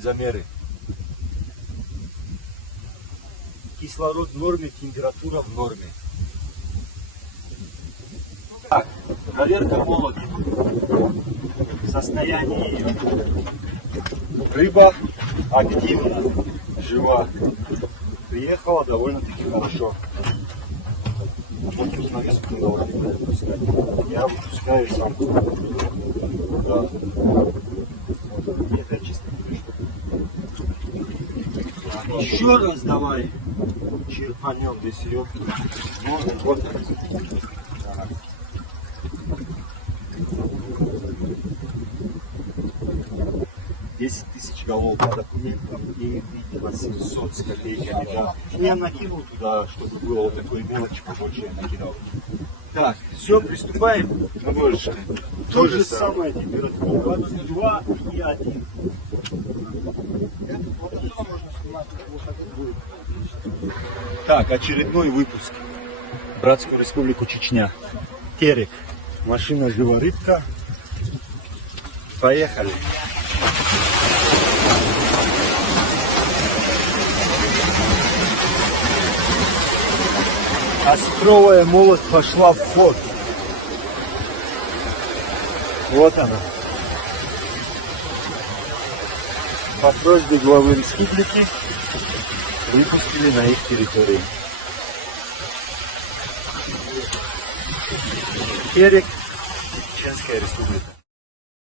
замеры. Кислород в норме, температура в норме. Так, проверка молоди. Состояние ее. Рыба активна, жива. Приехала довольно-таки хорошо. Потом навеску не должны выпускать. Я выпускаю сам. Да. Это чисто. Еще раз давай черпанем без серьезки. Ну, вот. Да. 10 тысяч голов по документам, и 800 с копейками, да. Я накинул туда, чтобы было вот такой мелочи побольше, я накидал. Так, все, приступаем. То же самое температура, 22 и 1. Так, очередной выпуск. Братскую республику Чечня. Терек. Машина Живорыбка. Поехали. Осетровая молоть пошла в ход. Вот она. По просьбе главы республики выпустили на их территории. Терек, Чеченская республика.